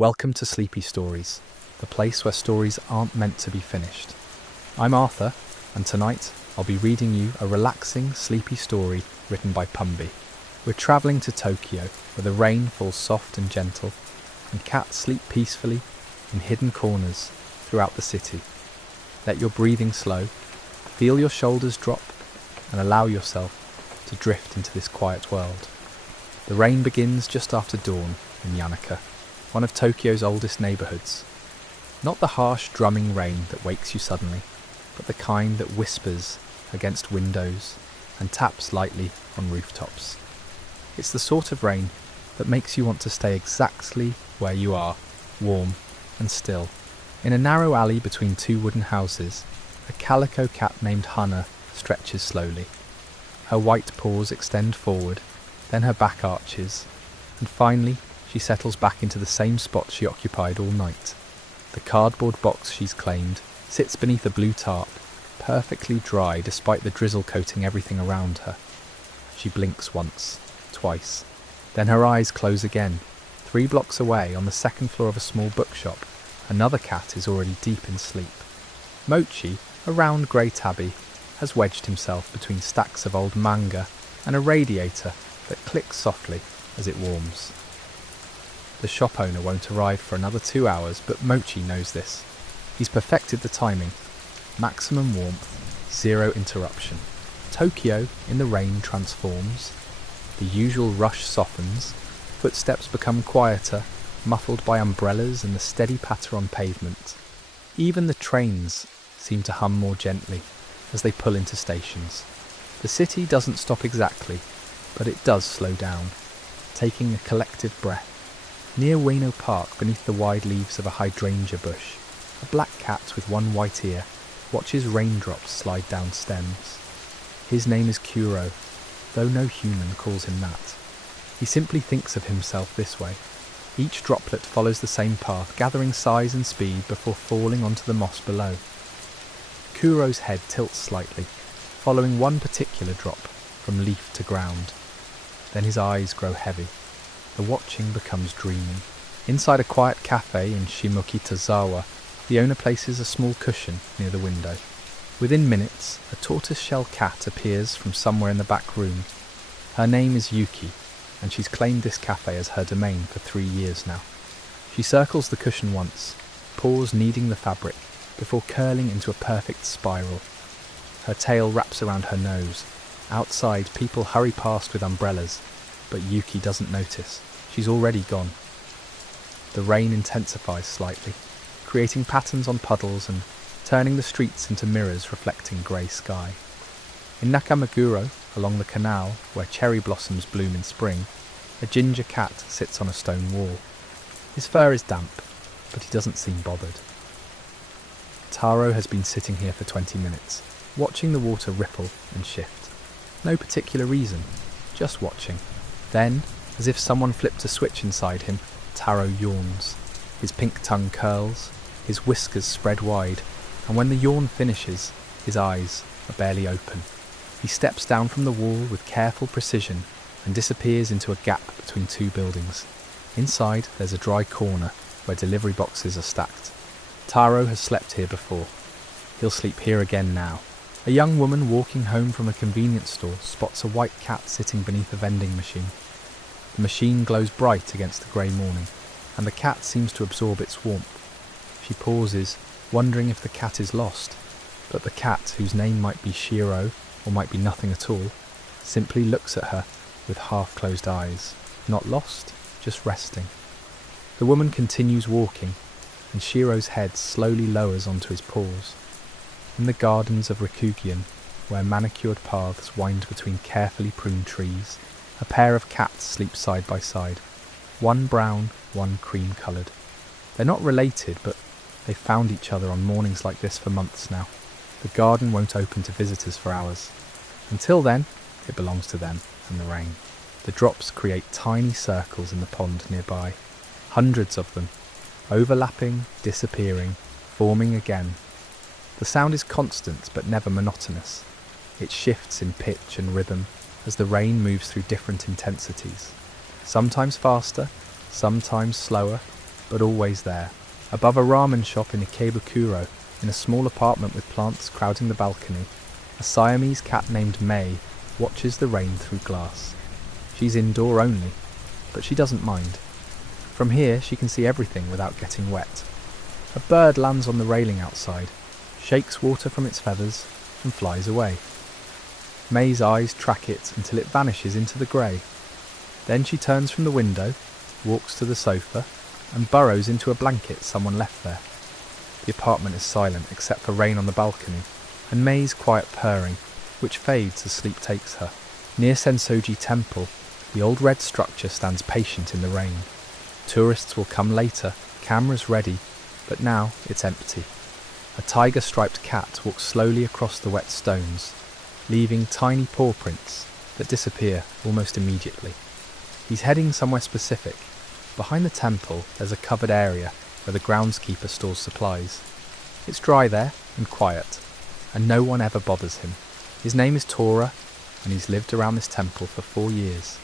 Welcome to Sleepy Stories, the place where stories aren't meant to be finished. I'm Arthur, and tonight I'll be reading you a relaxing, sleepy story written by Pumby. We're travelling to Tokyo, where the rain falls soft and gentle, and cats sleep peacefully in hidden corners throughout the city. Let your breathing slow, feel your shoulders drop, and allow yourself to drift into this quiet world. The rain begins just after dawn in Yanaka, one of Tokyo's oldest neighbourhoods. Not the harsh drumming rain that wakes you suddenly, but the kind that whispers against windows and taps lightly on rooftops. It's the sort of rain that makes you want to stay exactly where you are, warm and still. In a narrow alley between two wooden houses, a calico cat named Hana stretches slowly. Her white paws extend forward, then her back arches, and finally she settles back into the same spot she occupied all night. The cardboard box she's claimed sits beneath a blue tarp, perfectly dry despite the drizzle coating everything around her. She blinks once, twice, then her eyes close again. 3 blocks away, on the second floor of a small bookshop, another cat is already deep in sleep. Mochi, a round grey tabby, has wedged himself between stacks of old manga and a radiator that clicks softly as it warms. The shop owner won't arrive for another 2 hours, but Mochi knows this. He's perfected the timing. Maximum warmth, 0 interruption. Tokyo in the rain transforms. The usual rush softens. Footsteps become quieter, muffled by umbrellas and the steady patter on pavement. Even the trains seem to hum more gently as they pull into stations. The city doesn't stop exactly, but it does slow down, taking a collective breath. Near Ueno Park, beneath the wide leaves of a hydrangea bush, a black cat with one white ear watches raindrops slide down stems. His name is Kuro, though no human calls him that. He simply thinks of himself this way. Each droplet follows the same path, gathering size and speed before falling onto the moss below. Kuro's head tilts slightly, following one particular drop from leaf to ground. Then his eyes grow heavy. The watching becomes dreamy. Inside a quiet cafe in Shimokitazawa, the owner places a small cushion near the window. Within minutes, a tortoiseshell cat appears from somewhere in the back room. Her name is Yuki, and she's claimed this cafe as her domain for 3 years now. She circles the cushion once, paws kneading the fabric, before curling into a perfect spiral. Her tail wraps around her nose. Outside, people hurry past with umbrellas, but Yuki doesn't notice. She's already gone. The rain intensifies slightly, creating patterns on puddles and turning the streets into mirrors reflecting grey sky. In Nakamaguro, along the canal where cherry blossoms bloom in spring, a ginger cat sits on a stone wall. His fur is damp, but he doesn't seem bothered. Taro has been sitting here for 20 minutes, watching the water ripple and shift. No particular reason, just watching. Then, as if someone flipped a switch inside him, Taro yawns. His pink tongue curls, his whiskers spread wide, and when the yawn finishes, his eyes are barely open. He steps down from the wall with careful precision and disappears into a gap between 2 buildings. Inside, there's a dry corner where delivery boxes are stacked. Taro has slept here before. He'll sleep here again now. A young woman walking home from a convenience store spots a white cat sitting beneath a vending machine. The machine glows bright against the grey morning, and the cat seems to absorb its warmth. She pauses, wondering if the cat is lost, but the cat, whose name might be Shiro, or might be nothing at all, simply looks at her with half-closed eyes. Not lost, just resting. The woman continues walking, and Shiro's head slowly lowers onto his paws. In the gardens of Rikugian, where manicured paths wind between carefully pruned trees, a pair of cats sleep side by side, one brown, one cream-coloured. They're not related, but they've found each other on mornings like this for months now. The garden won't open to visitors for hours. Until then, it belongs to them and the rain. The drops create tiny circles in the pond nearby, hundreds of them, overlapping, disappearing, forming again. The sound is constant but never monotonous. It shifts in pitch and rhythm as the rain moves through different intensities. Sometimes faster, sometimes slower, but always there. Above a ramen shop in Ikebukuro, in a small apartment with plants crowding the balcony, a Siamese cat named May watches the rain through glass. She's indoor only, but she doesn't mind. From here she can see everything without getting wet. A bird lands on the railing outside, shakes water from its feathers, and flies away. May's eyes track it until it vanishes into the grey. Then she turns from the window, walks to the sofa, and burrows into a blanket someone left there. The apartment is silent except for rain on the balcony, and May's quiet purring, which fades as sleep takes her. Near Sensoji Temple, the old red structure stands patient in the rain. Tourists will come later, cameras ready, but now it's empty. A tiger-striped cat walks slowly across the wet stones, leaving tiny paw prints that disappear almost immediately. He's heading somewhere specific. Behind the temple, there's a covered area where the groundskeeper stores supplies. It's dry there and quiet, and no one ever bothers him. His name is Tora, and he's lived around this temple for 4 years.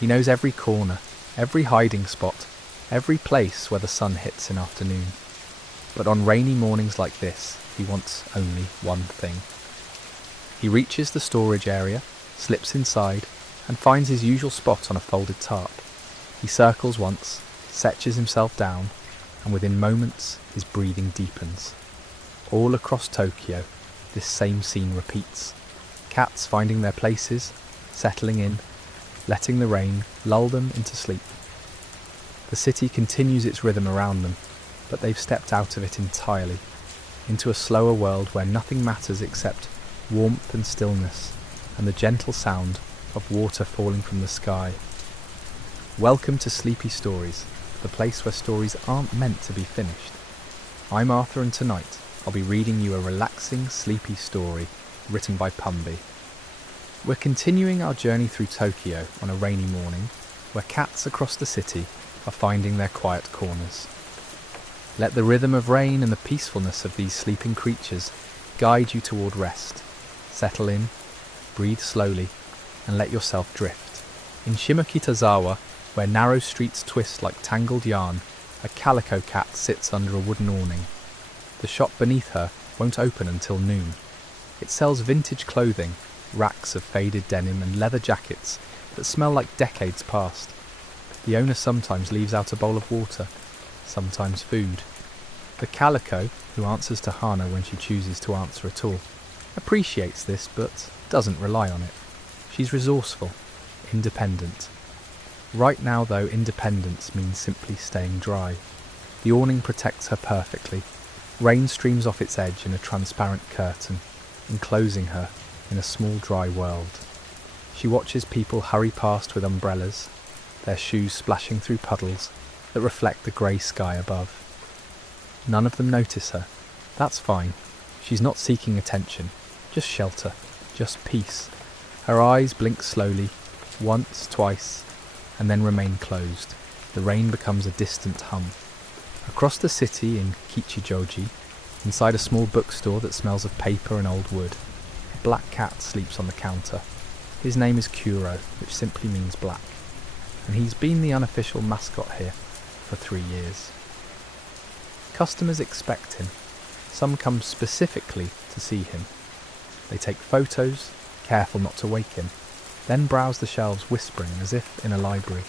He knows every corner, every hiding spot, every place where the sun hits in afternoon. But on rainy mornings like this, he wants only one thing. He reaches the storage area, slips inside, and finds his usual spot on a folded tarp. He circles once, setches himself down, and within moments his breathing deepens. All across Tokyo, this same scene repeats. Cats finding their places, settling in, letting the rain lull them into sleep. The city continues its rhythm around them, but they've stepped out of it entirely, into a slower world where nothing matters except warmth and stillness, and the gentle sound of water falling from the sky. Welcome to Sleepy Stories, the place where stories aren't meant to be finished. I'm Arthur, and tonight I'll be reading you a relaxing, sleepy story written by Pumby. We're continuing our journey through Tokyo on a rainy morning, where cats across the city are finding their quiet corners. Let the rhythm of rain and the peacefulness of these sleeping creatures guide you toward rest. Settle in, breathe slowly, and let yourself drift. In Shimokitazawa, where narrow streets twist like tangled yarn, a calico cat sits under a wooden awning. The shop beneath her won't open until noon. It sells vintage clothing, racks of faded denim and leather jackets that smell like decades past. The owner sometimes leaves out a bowl of water, sometimes food. The calico, who answers to Hana when she chooses to answer at all, appreciates this but doesn't rely on it. She's resourceful, independent. Right now, though, independence means simply staying dry. The awning protects her perfectly. Rain streams off its edge in a transparent curtain, enclosing her in a small dry world. She watches people hurry past with umbrellas, their shoes splashing through puddles that reflect the grey sky above. None of them notice her. That's fine. She's not seeking attention, just shelter, just peace. Her eyes blink slowly, once, twice, and then remain closed. The rain becomes a distant hum. Across the city in Kichijoji, inside a small bookstore that smells of paper and old wood, a black cat sleeps on the counter. His name is Kuro, which simply means black, and he's been the unofficial mascot here for 3 years. Customers expect him. Some come specifically to see him. They take photos, careful not to wake him, then browse the shelves whispering as if in a library.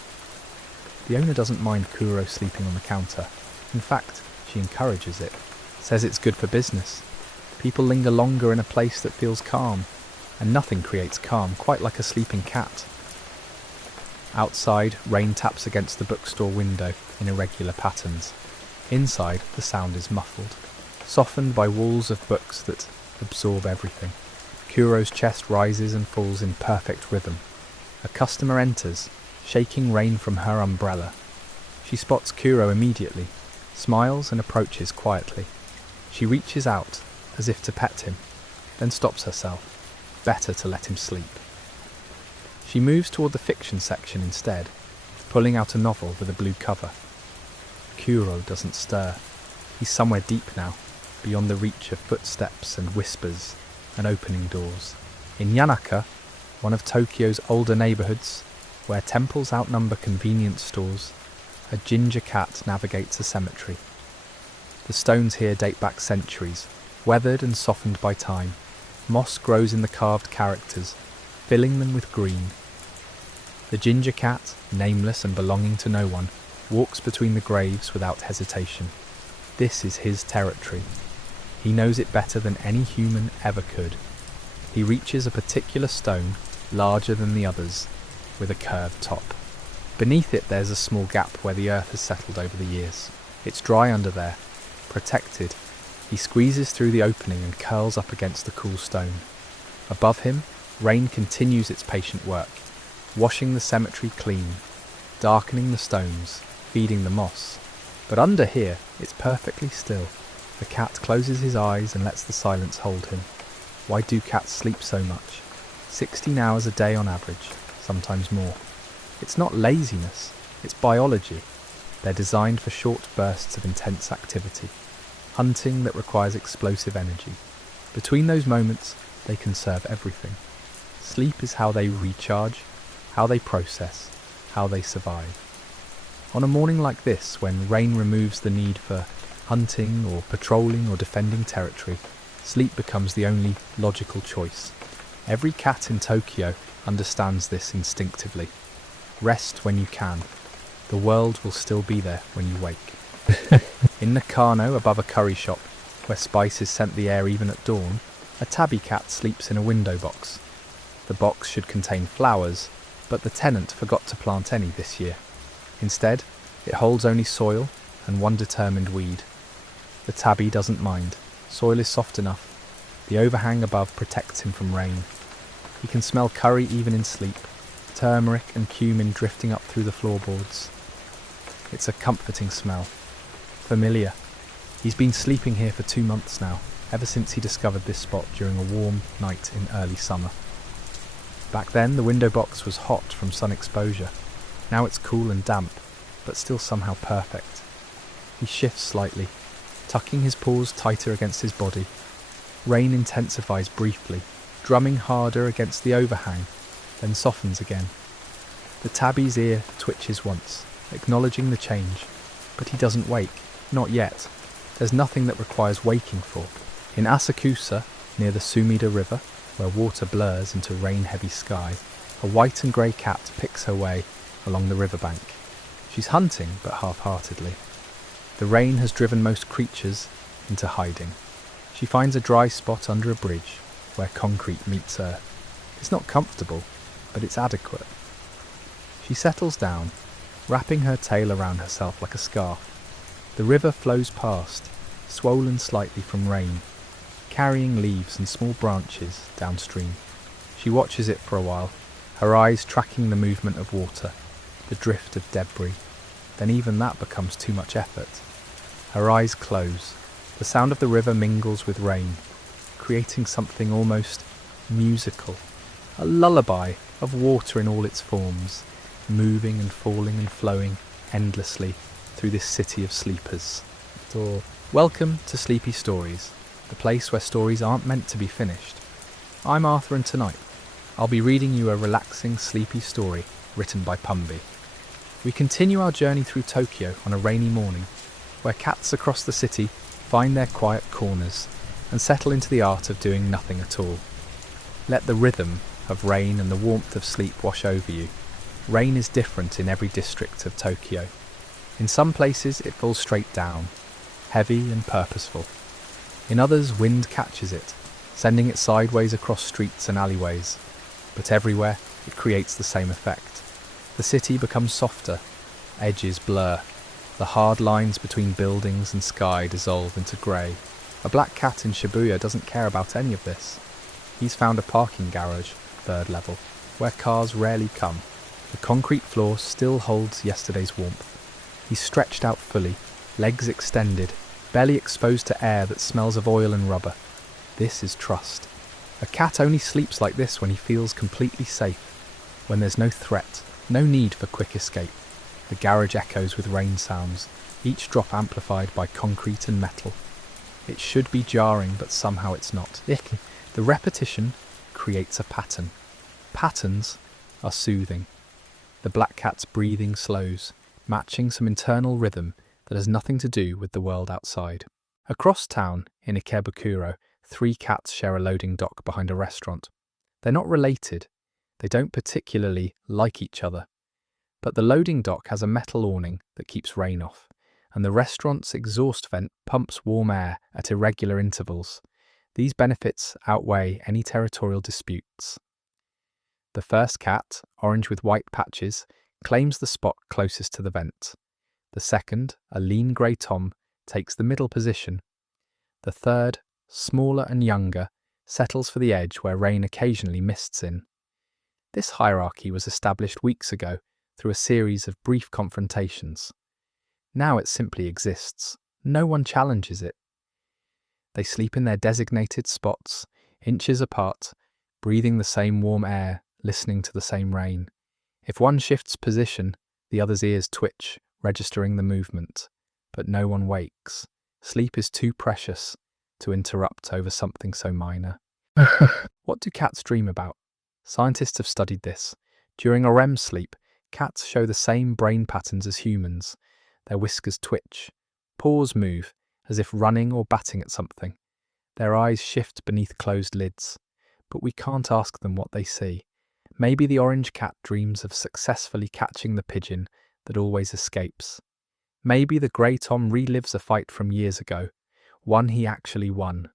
The owner doesn't mind Kuro sleeping on the counter. In fact, she encourages it, says it's good for business. People linger longer in a place that feels calm, and nothing creates calm quite like a sleeping cat. Outside, rain taps against the bookstore window in irregular patterns. Inside, the sound is muffled, softened by walls of books that absorb everything. Kuro's chest rises and falls in perfect rhythm. A customer enters, shaking rain from her umbrella. She spots Kuro immediately, smiles and approaches quietly. She reaches out, as if to pet him, then stops herself. Better to let him sleep. She moves toward the fiction section instead, pulling out a novel with a blue cover. Kuro doesn't stir. He's somewhere deep now, beyond the reach of footsteps and whispers and opening doors. In Yanaka, one of Tokyo's older neighbourhoods, where temples outnumber convenience stores, A ginger cat navigates a cemetery. The stones here date back centuries, weathered and softened by time. Moss grows in the carved characters, filling them with green. The ginger cat, nameless and belonging to no one, walks between the graves without hesitation. This is his territory. He knows it better than any human ever could. He reaches a particular stone, larger than the others, with a curved top. Beneath it there's a small gap where the earth has settled over the years. It's dry under there, protected. He squeezes through the opening and curls up against the cool stone. Above him, rain continues its patient work, washing the cemetery clean, darkening the stones, feeding the moss. But under here, it's perfectly still. The cat closes his eyes and lets the silence hold him. Why do cats sleep so much? 16 hours a day on average, sometimes more. It's not laziness, it's biology. They're designed for short bursts of intense activity, hunting that requires explosive energy. Between those moments, they conserve everything. Sleep is how they recharge, how they process, how they survive. On a morning like this, when rain removes the need for hunting or patrolling or defending territory, sleep becomes the only logical choice. Every cat in Tokyo understands this instinctively. Rest when you can. The world will still be there when you wake. In Nakano, above a curry shop, where spices scent the air even at dawn, a tabby cat sleeps in a window box. The box should contain flowers, but the tenant forgot to plant any this year. Instead, it holds only soil and one determined weed. The tabby doesn't mind. Soil is soft enough. The overhang above protects him from rain. He can smell curry even in sleep, turmeric and cumin drifting up through the floorboards. It's a comforting smell. Familiar. He's been sleeping here for 2 months now, ever since he discovered this spot during a warm night in early summer. Back then, the window box was hot from sun exposure. Now it's cool and damp, but still somehow perfect. He shifts slightly, tucking his paws tighter against his body. Rain intensifies briefly, drumming harder against the overhang, then softens again. The tabby's ear twitches once, acknowledging the change, but he doesn't wake, not yet. There's nothing that requires waking for. In Asakusa, near the Sumida River, where water blurs into rain-heavy sky, a white and grey cat picks her way along the riverbank. She's hunting, but half-heartedly. The rain has driven most creatures into hiding. She finds a dry spot under a bridge, where concrete meets earth. It's not comfortable, but it's adequate. She settles down, wrapping her tail around herself like a scarf. The river flows past, swollen slightly from rain, carrying leaves and small branches downstream. She watches it for a while, her eyes tracking the movement of water, the drift of debris. Then even that becomes too much effort. Her eyes close. The sound of the river mingles with rain, creating something almost musical. A lullaby of water in all its forms, moving and falling and flowing endlessly through this city of sleepers. Welcome to Sleepy Stories, the place where stories aren't meant to be finished. I'm Arthur, and tonight I'll be reading you a relaxing, sleepy story written by Pumby. We continue our journey through Tokyo on a rainy morning, where cats across the city find their quiet corners and settle into the art of doing nothing at all. Let the rhythm of rain and the warmth of sleep wash over you. Rain is different in every district of Tokyo. In some places it falls straight down, heavy and purposeful. In others, wind catches it, sending it sideways across streets and alleyways. But everywhere, it creates the same effect. The city becomes softer, edges blur. The hard lines between buildings and sky dissolve into grey. A black cat in Shibuya doesn't care about any of this. He's found a parking garage, 3rd level, where cars rarely come. The concrete floor still holds yesterday's warmth. He's stretched out fully, legs extended, belly exposed to air that smells of oil and rubber. This is trust. A cat only sleeps like this when he feels completely safe, when there's no threat, no need for quick escape. The garage echoes with rain sounds, each drop amplified by concrete and metal. It should be jarring, but somehow it's not. The repetition creates a pattern. Patterns are soothing. The black cat's breathing slows, matching some internal rhythm that has nothing to do with the world outside. Across town, in Ikebukuro, 3 cats share a loading dock behind a restaurant. They're not related, they don't particularly like each other, but the loading dock has a metal awning that keeps rain off, and the restaurant's exhaust vent pumps warm air at irregular intervals. These benefits outweigh any territorial disputes. The first cat, orange with white patches, claims the spot closest to the vent. The second, a lean grey tom, takes the middle position. The third, smaller and younger, settles for the edge where rain occasionally mists in. This hierarchy was established weeks ago through a series of brief confrontations. Now it simply exists. No one challenges it. They sleep in their designated spots, inches apart, breathing the same warm air, listening to the same rain. If one shifts position, the other's ears twitch, registering the movement. But no one wakes. Sleep is too precious to interrupt over something so minor. What do cats dream about? Scientists have studied this. During a REM sleep, cats show the same brain patterns as humans. Their whiskers twitch, paws move, as if running or batting at something. Their eyes shift beneath closed lids. But we can't ask them what they see. Maybe the orange cat dreams of successfully catching the pigeon that always escapes. Maybe the grey tom relives a fight from years ago, one he actually won.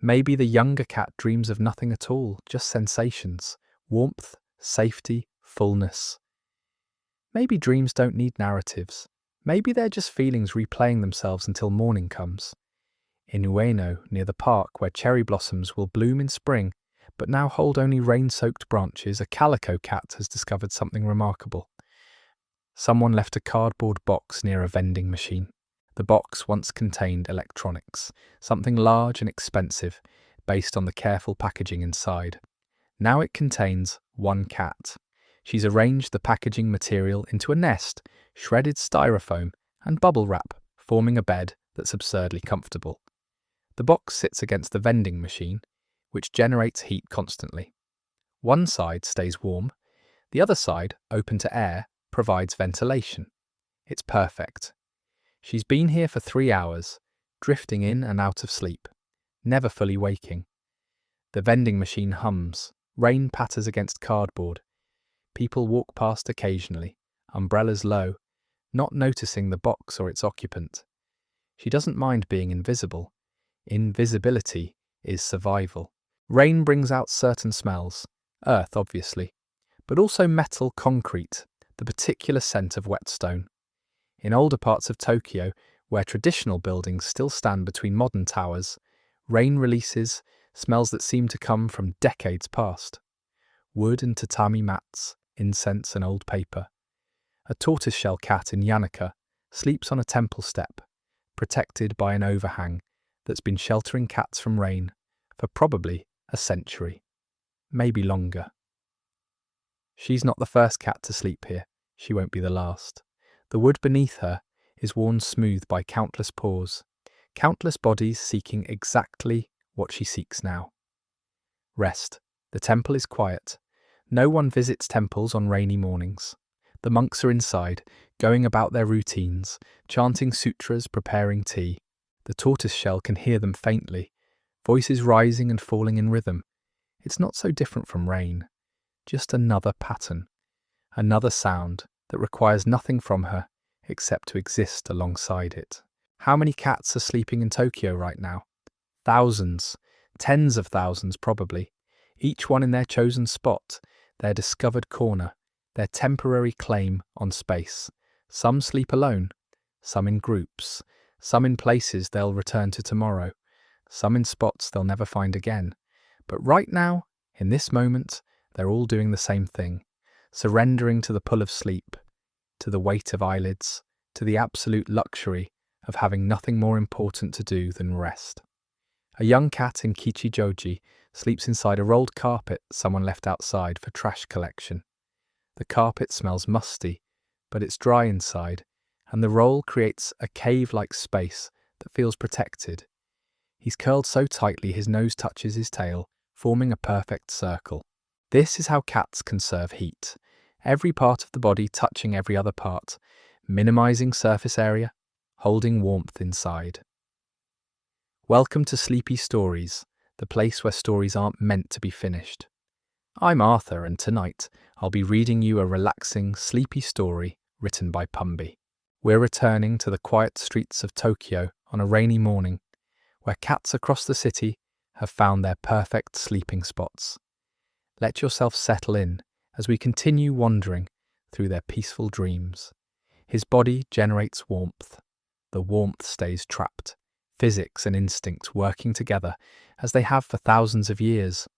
Maybe the younger cat dreams of nothing at all, just sensations, warmth, safety, fullness. Maybe dreams don't need narratives. Maybe they're just feelings replaying themselves until morning comes. In Ueno, near the park where cherry blossoms will bloom in spring, but now hold only rain-soaked branches, a calico cat has discovered something remarkable. Someone left a cardboard box near a vending machine. The box once contained electronics, something large and expensive, based on the careful packaging inside. Now it contains one cat. She's arranged the packaging material into a nest, shredded styrofoam, and bubble wrap, forming a bed that's absurdly comfortable. The box sits against the vending machine, which generates heat constantly. One side stays warm, the other side, open to air, provides ventilation. It's perfect. She's been here for 3 hours, drifting in and out of sleep, never fully waking. The vending machine hums, rain patters against cardboard. People walk past occasionally, umbrellas low, not noticing the box or its occupant. She doesn't mind being invisible. Invisibility is survival. Rain brings out certain smells, earth obviously, but also metal, concrete, the particular scent of whetstone. In older parts of Tokyo, where traditional buildings still stand between modern towers, rain releases smells that seem to come from decades past. Wood and tatami mats, incense and old paper. A tortoiseshell cat in Yanaka sleeps on a temple step, protected by an overhang that's been sheltering cats from rain for probably a century, maybe longer. She's not the first cat to sleep here. She won't be the last. The wood beneath her is worn smooth by countless paws, countless bodies seeking exactly what she seeks now. Rest. The temple is quiet. No one visits temples on rainy mornings. The monks are inside, going about their routines, chanting sutras, preparing tea. The tortoiseshell can hear them faintly, voices rising and falling in rhythm. It's not so different from rain, just another pattern, another sound that requires nothing from her except to exist alongside it. How many cats are sleeping in Tokyo right now? Thousands, tens of thousands probably, each one in their chosen spot, their discovered corner, their temporary claim on space. Some sleep alone, some in groups, some in places they'll return to tomorrow, some in spots they'll never find again. But right now, in this moment, they're all doing the same thing, surrendering to the pull of sleep, to the weight of eyelids, to the absolute luxury of having nothing more important to do than rest. A young cat in Kichijoji sleeps inside a rolled carpet someone left outside for trash collection. The carpet smells musty, but it's dry inside, and the roll creates a cave-like space that feels protected. He's curled so tightly his nose touches his tail, forming a perfect circle. This is how cats conserve heat. Every part of the body touching every other part, minimizing surface area, holding warmth inside. Welcome to Sleepy Stories, the place where stories aren't meant to be finished. I'm Arthur, and tonight I'll be reading you a relaxing, sleepy story written by Pumby. We're returning to the quiet streets of Tokyo on a rainy morning, where cats across the city have found their perfect sleeping spots. Let yourself settle in as we continue wandering through their peaceful dreams. His body generates warmth. The warmth stays trapped, physics and instinct working together as they have for thousands of years,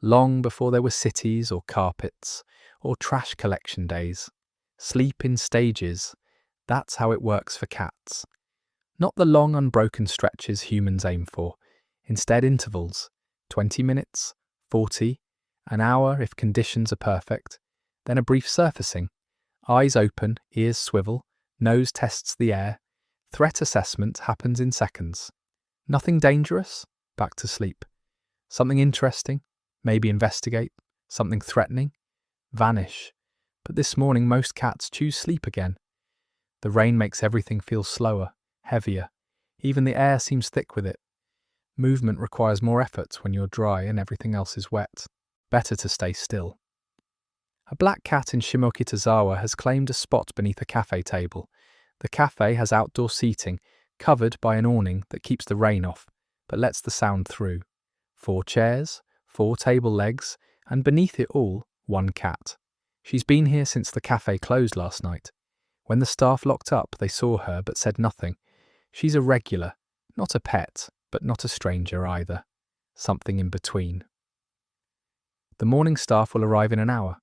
long before there were cities or carpets or trash collection days. Sleep in stages, that's how it works for cats. Not the long unbroken stretches humans aim for, instead intervals, 20 minutes, 40, an hour if conditions are perfect, then a brief surfacing. Eyes open, ears swivel, nose tests the air. Threat assessment happens in seconds. Nothing dangerous? Back to sleep. Something interesting? Maybe investigate. Something threatening? Vanish. But this morning most cats choose sleep again. The rain makes everything feel slower, heavier. Even the air seems thick with it. Movement requires more effort when you're dry and everything else is wet. Better to stay still. A black cat in Shimokitazawa has claimed a spot beneath a cafe table. The cafe has outdoor seating, covered by an awning that keeps the rain off, but lets the sound through. 4 chairs, 4 table legs, and beneath it all, 1 cat. She's been here since the cafe closed last night. When the staff locked up, they saw her but said nothing. She's a regular, not a pet, but not a stranger either. Something in between. The morning staff will arrive in an hour.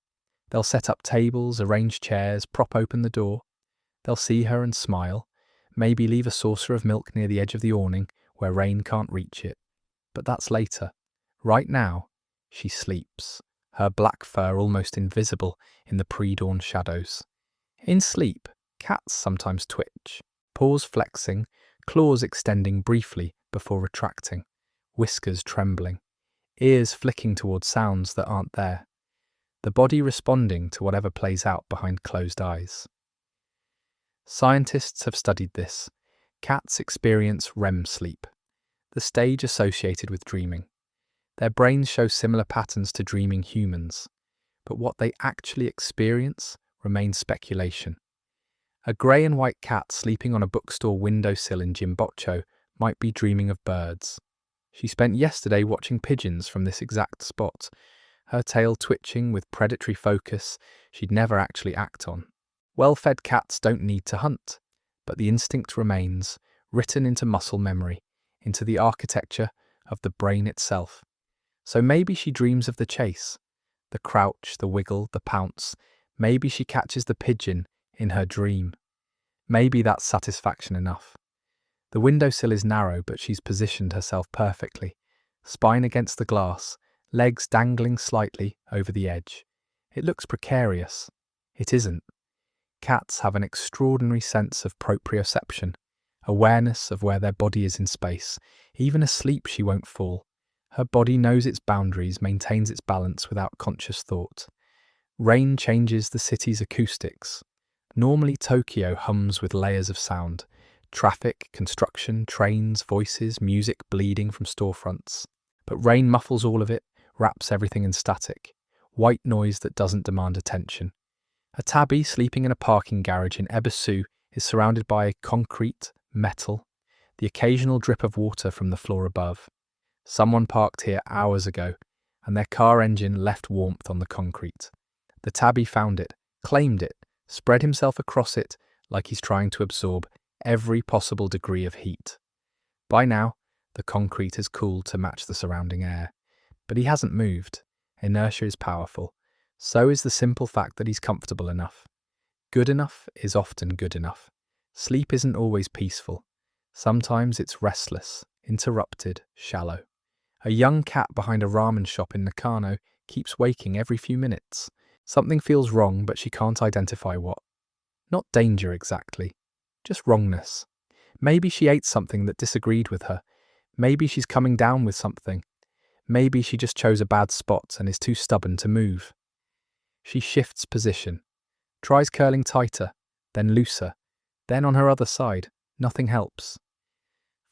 They'll set up tables, arrange chairs, prop open the door. They'll see her and smile, maybe leave a saucer of milk near the edge of the awning where rain can't reach it. But that's later. Right now, she sleeps, her black fur almost invisible in the pre-dawn shadows. In sleep, cats sometimes twitch, paws flexing, claws extending briefly before retracting, whiskers trembling, ears flicking towards sounds that aren't there. The body responding to whatever plays out behind closed eyes. Scientists have studied this. Cats experience REM sleep, the stage associated with dreaming. Their brains show similar patterns to dreaming humans, but what they actually experience remains speculation. A grey and white cat sleeping on a bookstore windowsill in Jimbocho might be dreaming of birds. She spent yesterday watching pigeons from this exact spot, her tail twitching with predatory focus she'd never actually act on. Well-fed cats don't need to hunt, but the instinct remains, written into muscle memory, into the architecture of the brain itself. So maybe she dreams of the chase, the crouch, the wiggle, the pounce. Maybe she catches the pigeon in her dream. Maybe that's satisfaction enough. The windowsill is narrow, but she's positioned herself perfectly, spine against the glass, legs dangling slightly over the edge. It looks precarious. It isn't. Cats have an extraordinary sense of proprioception, awareness of where their body is in space. Even asleep she won't fall. Her body knows its boundaries, maintains its balance without conscious thought. Rain changes the city's acoustics. Normally Tokyo hums with layers of sound. Traffic, construction, trains, voices, music bleeding from storefronts. But rain muffles all of it, wraps everything in static. White noise that doesn't demand attention. A tabby sleeping in a parking garage in Ebisu is surrounded by concrete, metal, the occasional drip of water from the floor above. Someone parked here hours ago, and their car engine left warmth on the concrete. The tabby found it, claimed it, spread himself across it like he's trying to absorb every possible degree of heat. By now, the concrete has cooled to match the surrounding air. But he hasn't moved. Inertia is powerful. So is the simple fact that he's comfortable enough. Good enough is often good enough. Sleep isn't always peaceful. Sometimes it's restless, interrupted, shallow. A young cat behind a ramen shop in Nakano keeps waking every few minutes. Something feels wrong, but she can't identify what. Not danger exactly, just wrongness. Maybe she ate something that disagreed with her. Maybe she's coming down with something. Maybe she just chose a bad spot and is too stubborn to move. She shifts position, tries curling tighter, then looser, then on her other side. Nothing helps.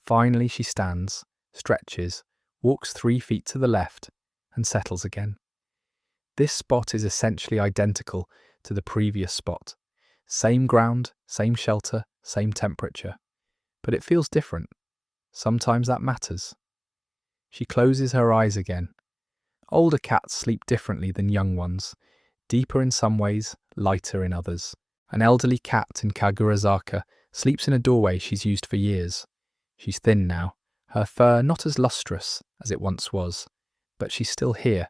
Finally she stands, stretches, walks 3 feet to the left, and settles again. This spot is essentially identical to the previous spot. Same ground, same shelter, same temperature. But it feels different. Sometimes that matters. She closes her eyes again. Older cats sleep differently than young ones, deeper in some ways, lighter in others. An elderly cat in Kagurazaka sleeps in a doorway she's used for years. She's thin now, her fur not as lustrous as it once was, but she's still here,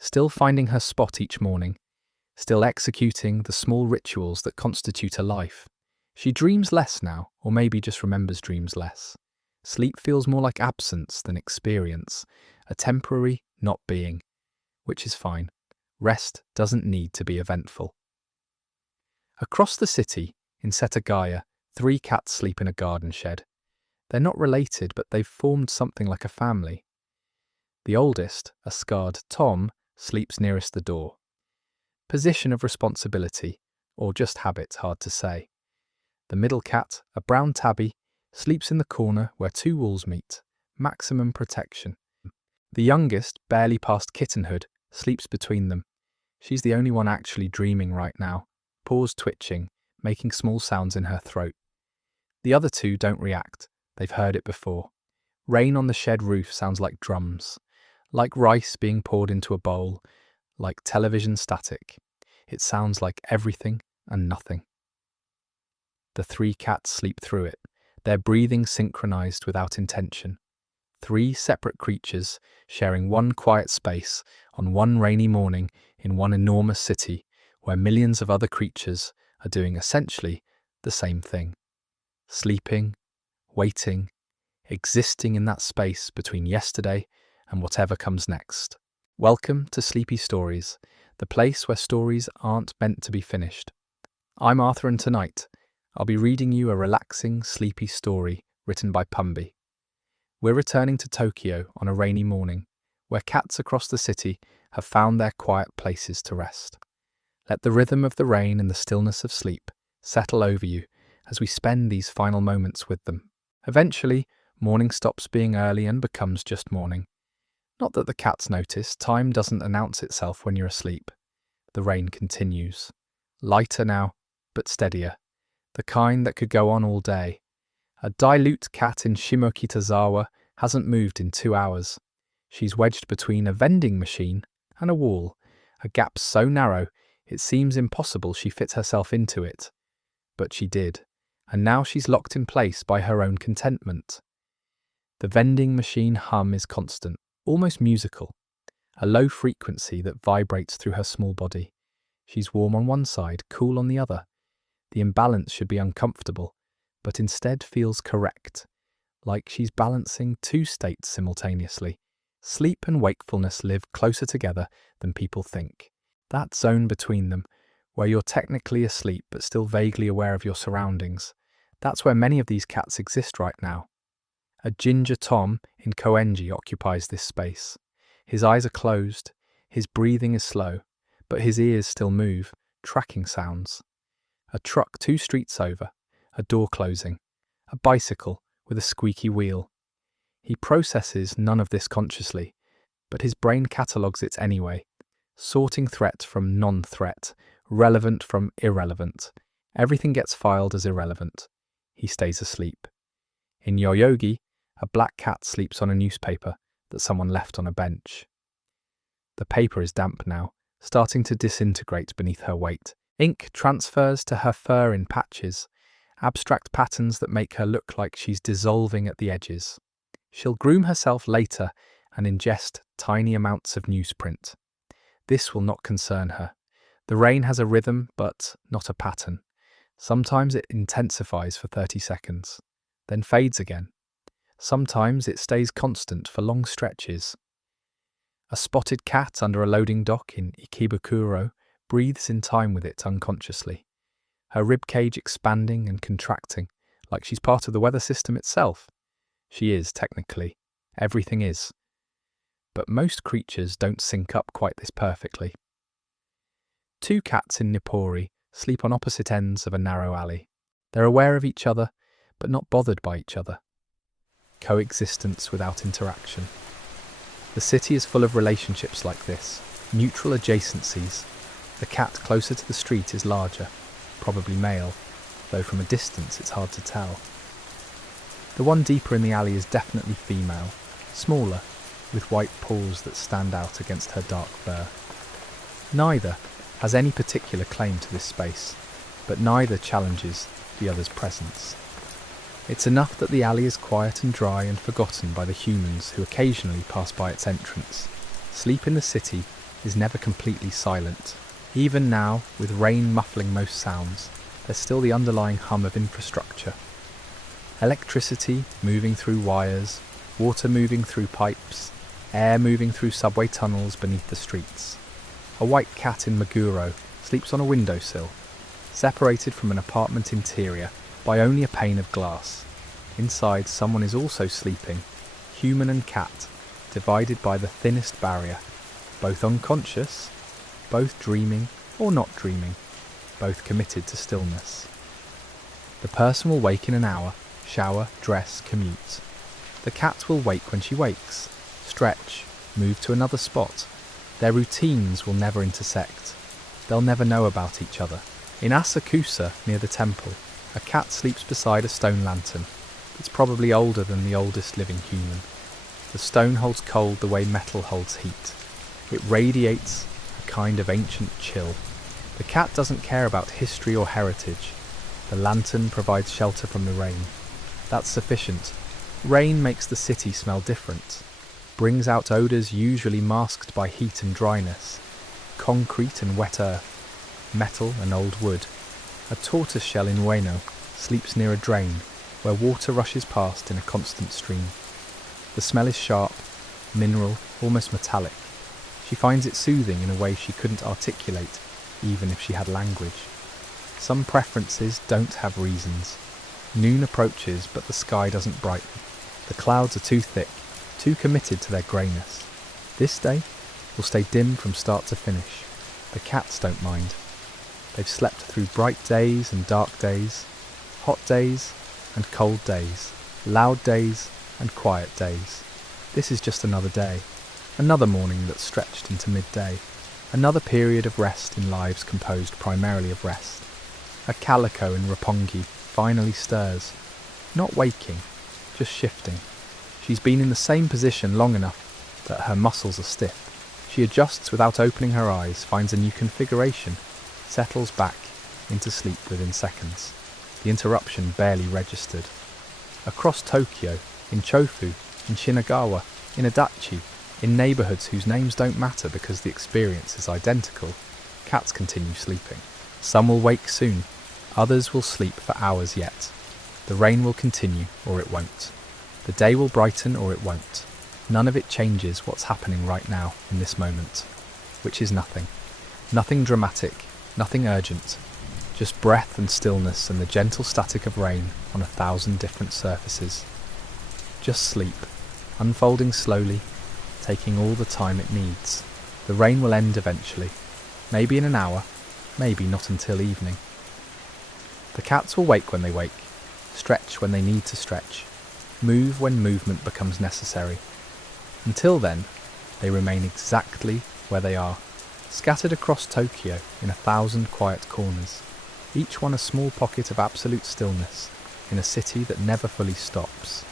still finding her spot each morning, still executing the small rituals that constitute her life. She dreams less now, or maybe just remembers dreams less. Sleep feels more like absence than experience, a temporary not being, which is fine. Rest doesn't need to be eventful. Across the city, in Setagaya, 3 cats sleep in a garden shed. They're not related, but they've formed something like a family. The oldest, a scarred Tom, sleeps nearest the door. Position of responsibility, or just habit, hard to say. The middle cat, a brown tabby, sleeps in the corner where 2 walls meet. Maximum protection. The youngest, barely past kittenhood, sleeps between them. She's the only one actually dreaming right now, paws twitching, making small sounds in her throat. The other 2 don't react. They've heard it before. Rain on the shed roof sounds like drums, like rice being poured into a bowl, like television static. It sounds like everything and nothing. The 3 cats sleep through it, their breathing synchronized without intention. 3 separate creatures sharing one quiet space on one rainy morning in one enormous city where millions of other creatures are doing essentially the same thing. Sleeping, waiting, existing in that space between yesterday and whatever comes next. Welcome to Sleepy Stories, the place where stories aren't meant to be finished. I'm Arthur, and tonight I'll be reading you a relaxing, sleepy story written by Pumby. We're returning to Tokyo on a rainy morning, where cats across the city have found their quiet places to rest. Let the rhythm of the rain and the stillness of sleep settle over you as we spend these final moments with them. Eventually, morning stops being early and becomes just morning. Not that the cats notice, time doesn't announce itself when you're asleep. The rain continues. Lighter now, but steadier. The kind that could go on all day. A dilute cat in Shimokitazawa hasn't moved in 2 hours. She's wedged between a vending machine and a wall, a gap so narrow it seems impossible she fit herself into it. But she did, and now she's locked in place by her own contentment. The vending machine hum is constant, almost musical, a low frequency that vibrates through her small body. She's warm on one side, cool on the other. The imbalance should be uncomfortable, but instead feels correct, like she's balancing 2 states simultaneously. Sleep and wakefulness live closer together than people think. That zone between them, where you're technically asleep but still vaguely aware of your surroundings, that's where many of these cats exist right now. A ginger Tom in Koenji occupies this space. His eyes are closed, his breathing is slow, but his ears still move, tracking sounds. A truck 2 streets over, a door closing, a bicycle with a squeaky wheel. He processes none of this consciously, but his brain catalogues it anyway, sorting threat from non-threat, relevant from irrelevant. Everything gets filed as irrelevant. He stays asleep. In Yoyogi, a black cat sleeps on a newspaper that someone left on a bench. The paper is damp now, starting to disintegrate beneath her weight. Ink transfers to her fur in patches, abstract patterns that make her look like she's dissolving at the edges. She'll groom herself later and ingest tiny amounts of newsprint. This will not concern her. The rain has a rhythm, but not a pattern. Sometimes it intensifies for 30 seconds, then fades again. Sometimes it stays constant for long stretches. A spotted cat under a loading dock in Ikebukuro breathes in time with it unconsciously, her ribcage expanding and contracting like she's part of the weather system itself. She is, technically. Everything is. But most creatures don't sync up quite this perfectly. 2 cats in Nippori sleep on opposite ends of a narrow alley. They're aware of each other, but not bothered by each other. Coexistence without interaction. The city is full of relationships like this, neutral adjacencies. The cat closer to the street is larger, probably male, though from a distance it's hard to tell. The one deeper in the alley is definitely female, smaller, with white paws that stand out against her dark fur. Neither has any particular claim to this space, but neither challenges the other's presence. It's enough that the alley is quiet and dry and forgotten by the humans who occasionally pass by its entrance. Sleep in the city is never completely silent. Even now, with rain muffling most sounds, there's still the underlying hum of infrastructure. Electricity moving through wires, water moving through pipes, air moving through subway tunnels beneath the streets. A white cat in Meguro sleeps on a windowsill, separated from an apartment interior by only a pane of glass. Inside, someone is also sleeping, human and cat, divided by the thinnest barrier, both unconscious, both dreaming or not dreaming, both committed to stillness. The person will wake in an hour, shower, dress, commute. The cat will wake when she wakes, stretch, move to another spot. Their routines will never intersect. They'll never know about each other. In Asakusa, near the temple, a cat sleeps beside a stone lantern. It's probably older than the oldest living human. The stone holds cold the way metal holds heat. It radiates a kind of ancient chill. The cat doesn't care about history or heritage. The lantern provides shelter from the rain. That's sufficient. Rain makes the city smell different, brings out odours usually masked by heat and dryness, concrete and wet earth, metal and old wood. A tortoiseshell in Ueno sleeps near a drain where water rushes past in a constant stream. The smell is sharp, mineral, almost metallic. She finds it soothing in a way she couldn't articulate, even if she had language. Some preferences don't have reasons. Noon approaches, but the sky doesn't brighten. The clouds are too thick, too committed to their greyness. This day will stay dim from start to finish. The cats don't mind. They've slept through bright days and dark days, hot days and cold days, loud days and quiet days. This is just another day, another morning that's stretched into midday, another period of rest in lives composed primarily of rest. A calico in Roppongi finally stirs, not waking, just shifting. She's been in the same position long enough that her muscles are stiff. She adjusts without opening her eyes, finds a new configuration, settles back into sleep within seconds. The interruption barely registered. Across Tokyo, in Chofu, in Shinagawa, in Adachi, in neighbourhoods whose names don't matter because the experience is identical, cats continue sleeping. Some will wake soon, others will sleep for hours yet. The rain will continue or it won't. The day will brighten or it won't. None of it changes what's happening right now in this moment, which is nothing. Nothing dramatic, nothing urgent, just breath and stillness and the gentle static of rain on 1,000 different surfaces. Just sleep, unfolding slowly, taking all the time it needs. The rain will end eventually, maybe in an hour, maybe not until evening. The cats will wake when they wake, stretch when they need to stretch, move when movement becomes necessary. Until then, they remain exactly where they are, scattered across Tokyo in 1,000 quiet corners, each one a small pocket of absolute stillness in a city that never fully stops.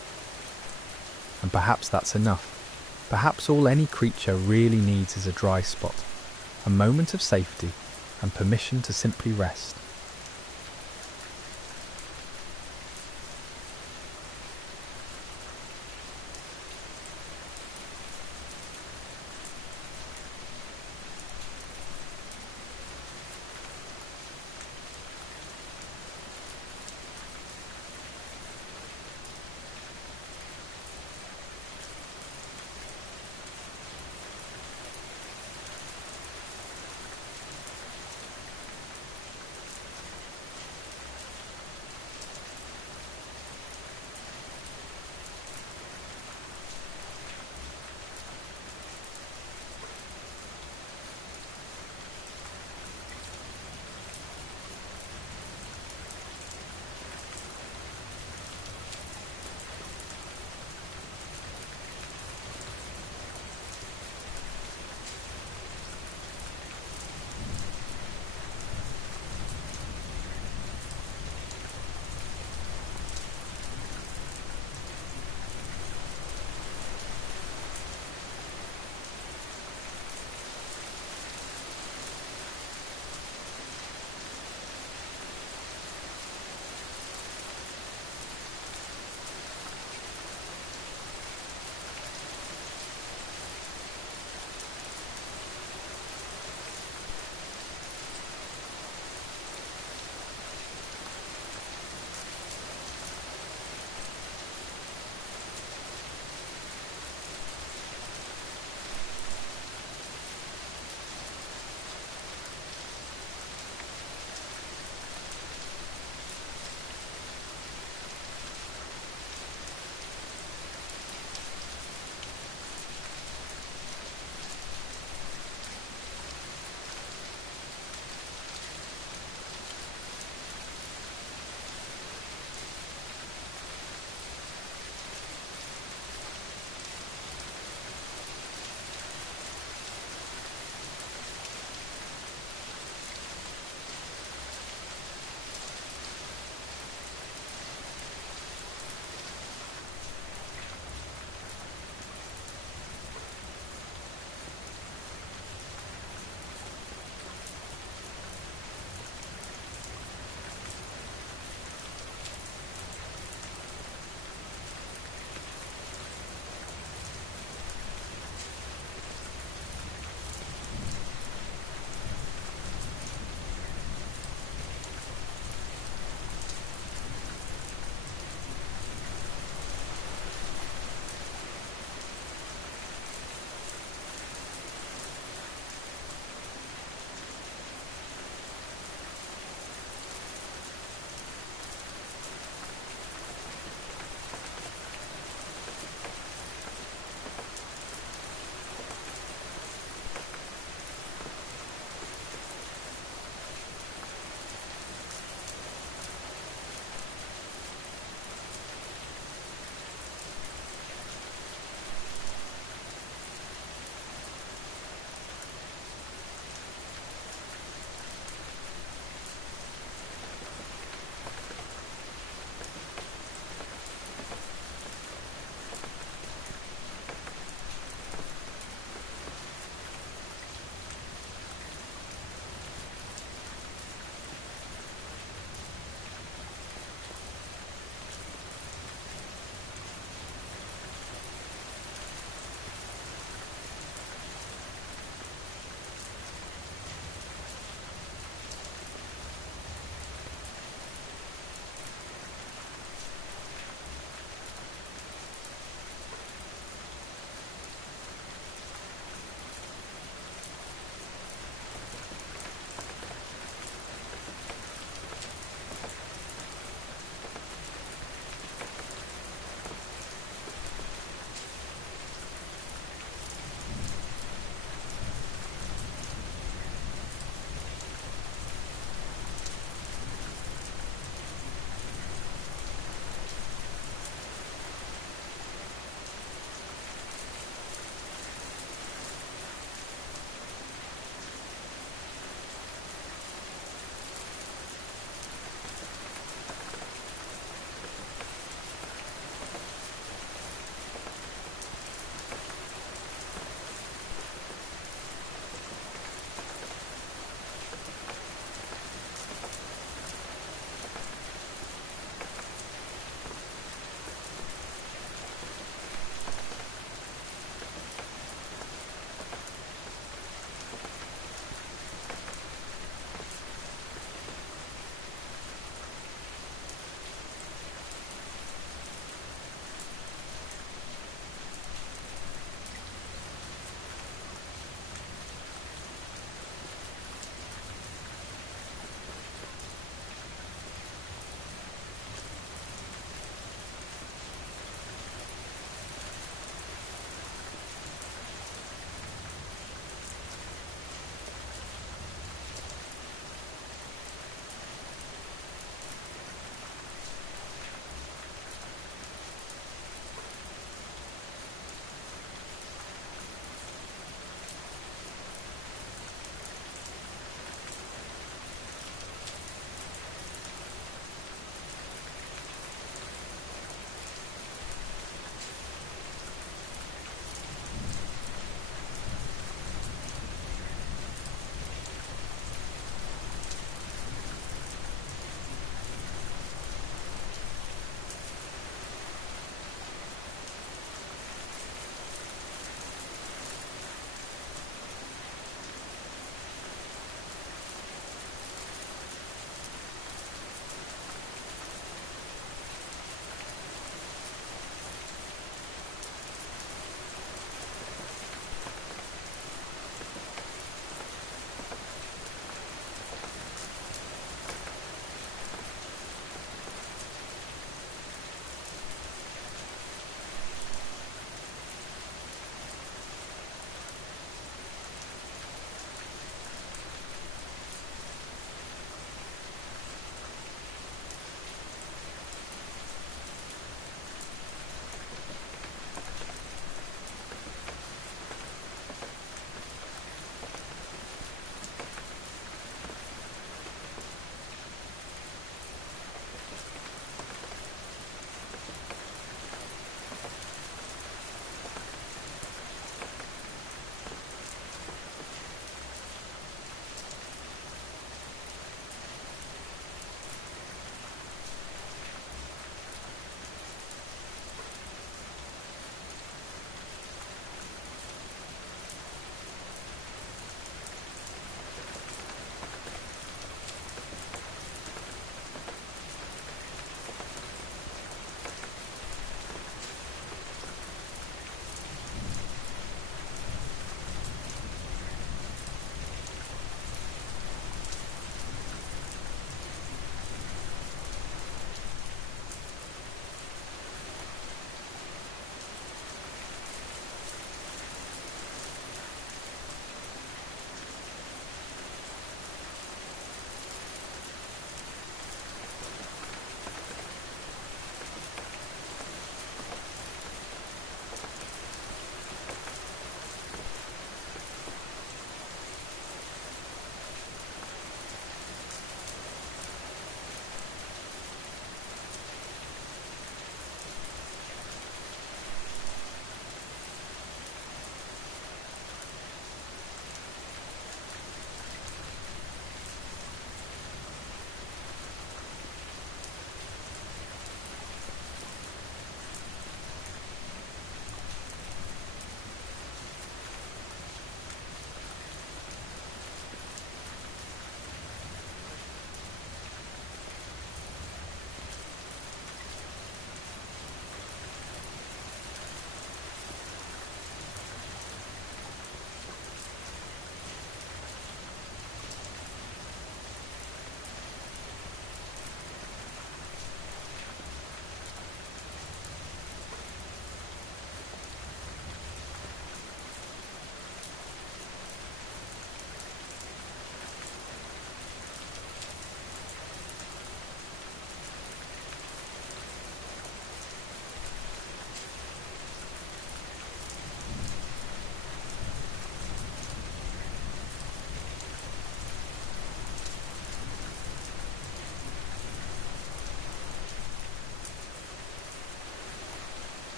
And perhaps that's enough. Perhaps all any creature really needs is a dry spot, a moment of safety and permission to simply rest.